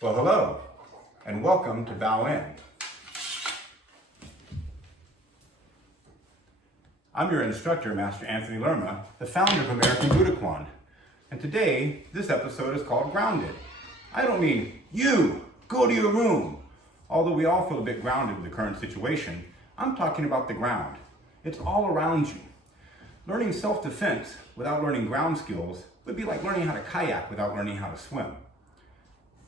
Well, hello, and welcome to Bow In. I'm your instructor, Master Anthony Lerma, the founder of American Budo Kwan. And today, this episode is called Grounded. I don't mean you, go to your room. Although we all feel a bit grounded in the current situation, I'm talking about the ground. It's all around you. Learning self-defense without learning ground skills would be like learning how to kayak without learning how to swim.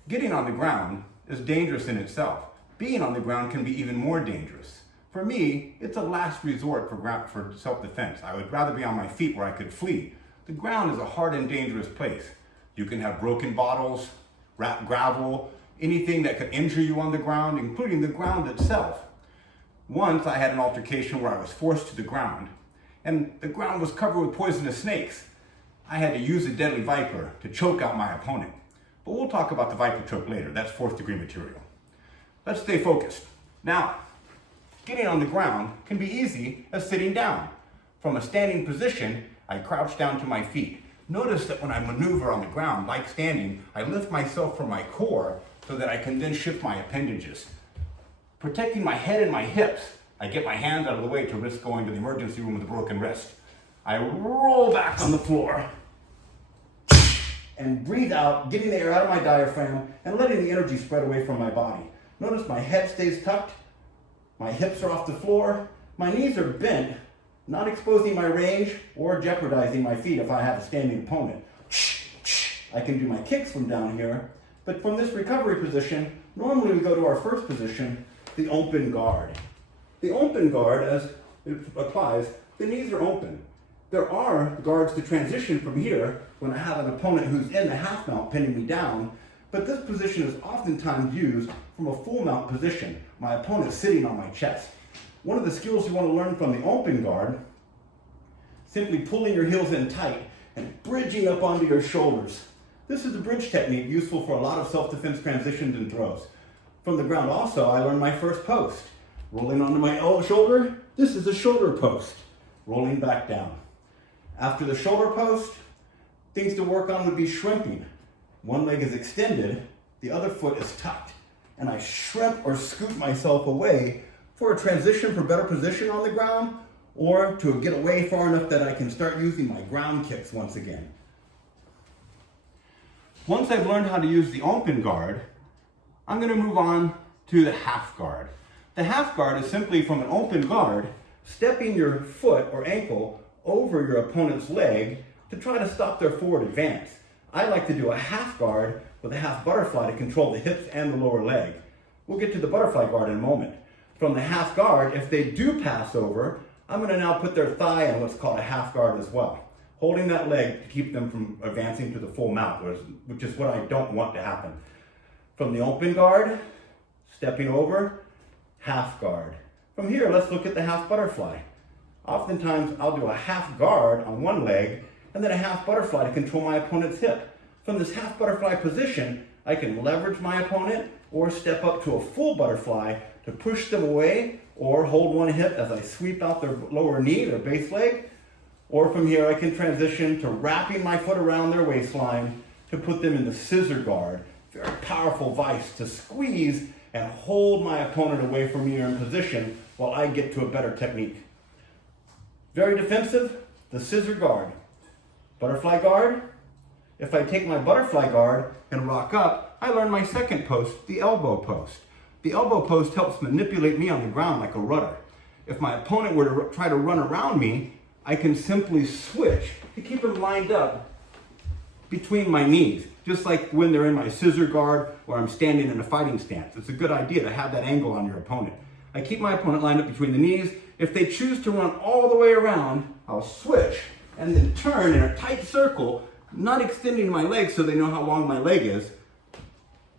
Getting on the ground is dangerous in itself. Being on the ground can be even more dangerous. For me, it's a last resort for self-defense. I would rather be on my feet where I could flee. The ground is a hard and dangerous place. You can have broken bottles, gravel, anything that could injure you on the ground, including the ground itself. Once I had an altercation where I was forced to the ground, and the ground was covered with poisonous snakes. I had to use a deadly viper to choke out my opponent. But we'll talk about the viper choke later. That's fourth degree material. Let's stay focused. Now, getting on the ground can be easy as sitting down. From a standing position, I crouch down to my feet. Notice that when I maneuver on the ground, like standing, I lift myself from my core so that I can then shift my appendages. Protecting my head and my hips, I get my hands out of the way to risk going to the emergency room with a broken wrist. I roll back on the floor and breathe out, getting the air out of my diaphragm and letting the energy spread away from my body. Notice my head stays tucked, my hips are off the floor, my knees are bent, not exposing my range or jeopardizing my feet if I have a standing opponent. I can do my kicks from down here, but from this recovery position, normally we go to our first position, the open guard. The open guard, as it applies, the knees are open. There are guards to transition from here when I have an opponent who's in the half mount pinning me down, but this position is oftentimes used from a full mount position, my opponent sitting on my chest. One of the skills you want to learn from the open guard, simply pulling your heels in tight and bridging up onto your shoulders. This is a bridge technique useful for a lot of self-defense transitions and throws. From the ground also, I learned my first post. Rolling onto my shoulder, this is a shoulder post. Rolling back down. After the shoulder post, things to work on would be shrimping. One leg is extended, the other foot is tucked, and I shrimp or scoot myself away for a transition for better position on the ground, or to get away far enough that I can start using my ground kicks once again. Once I've learned how to use the open guard, I'm going to move on to the half guard. The half guard is simply from an open guard, stepping your foot or ankle over your opponent's leg to try to stop their forward advance. I like to do a half guard with a half butterfly to control the hips and the lower leg. We'll get to the butterfly guard in a moment. From the half guard, if they do pass over, I'm going to now put their thigh in what's called a half guard as well, holding that leg to keep them from advancing to the full mount, which is what I don't want to happen. From the open guard, stepping over, half guard. From here, let's look at the half butterfly. Oftentimes, I'll do a half guard on one leg and then a half butterfly to control my opponent's hip. From this half butterfly position, I can leverage my opponent or step up to a full butterfly to push them away or hold one hip as I sweep out their lower knee, their base leg. Or from here, I can transition to wrapping my foot around their waistline to put them in the scissor guard. Very powerful vice to squeeze and hold my opponent away from me or in position while I get to a better technique. Very defensive, the scissor guard. Butterfly guard. If I take my butterfly guard and rock up, I learn my second post, the elbow post. The elbow post helps manipulate me on the ground like a rudder. If my opponent were to try to run around me, I can simply switch to keep them lined up between my knees, just like when they're in my scissor guard or I'm standing in a fighting stance. It's a good idea to have that angle on your opponent. I keep my opponent lined up between the knees. If they choose to run all the way around, I'll switch and then turn in a tight circle, not extending my legs so they know how long my leg is,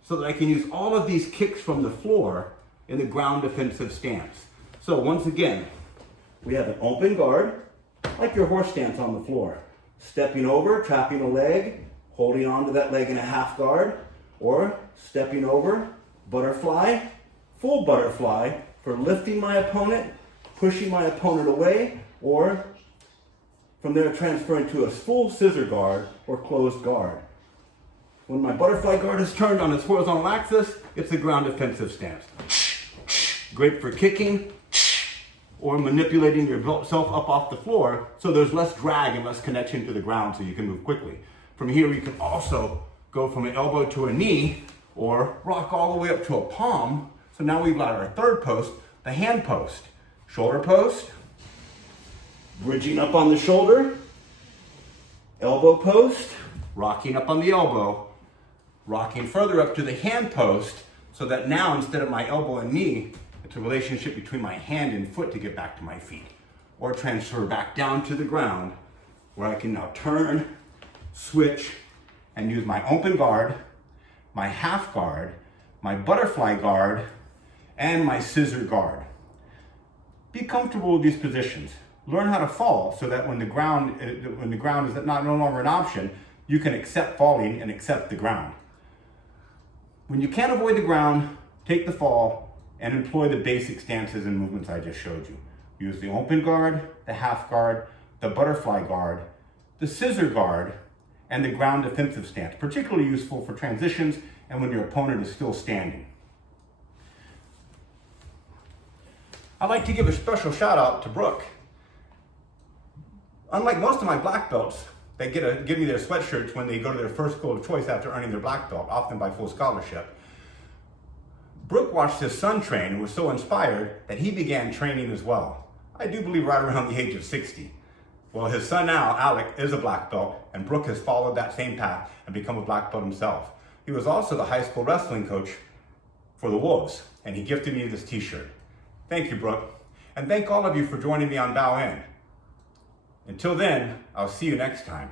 so that I can use all of these kicks from the floor in the ground defensive stance. So once again, we have an open guard, like your horse stance on the floor. Stepping over, trapping a leg, holding onto that leg in a half guard, or stepping over, butterfly, full butterfly for lifting my opponent, pushing my opponent away, or from there transferring to a full scissor guard or closed guard. When my butterfly guard is turned on its horizontal axis, it's a ground defensive stance. Great for kicking or manipulating yourself up off the floor so there's less drag and less connection to the ground so you can move quickly. From here, you can also go from an elbow to a knee or rock all the way up to a palm. So now we've got our third post, the hand post. Shoulder post, bridging up on the shoulder, elbow post, rocking up on the elbow, rocking further up to the hand post so that now instead of my elbow and knee, it's a relationship between my hand and foot to get back to my feet. Or transfer back down to the ground where I can now turn, switch, and use my open guard, my half guard, my butterfly guard, and my scissor guard. Be comfortable with these positions. Learn how to fall so that when the ground is no longer an option, you can accept falling and accept the ground. When you can't avoid the ground, take the fall and employ the basic stances and movements I just showed you. Use the open guard, the half guard, the butterfly guard, the scissor guard, and the ground defensive stance, particularly useful for transitions and when your opponent is still standing. I'd like to give a special shout out to Brooke. Unlike most of my black belts, they give me their sweatshirts when they go to their first school of choice after earning their black belt, often by full scholarship. Brooke watched his son train and was so inspired that he began training as well. I do believe right around the age of 60. Well, his son now, Alec, is a black belt, and Brooke has followed that same path and become a black belt himself. He was also the high school wrestling coach for the Wolves, and he gifted me this t-shirt. Thank you, Brooke. And thank all of you for joining me on Bow In. Until then, I'll see you next time.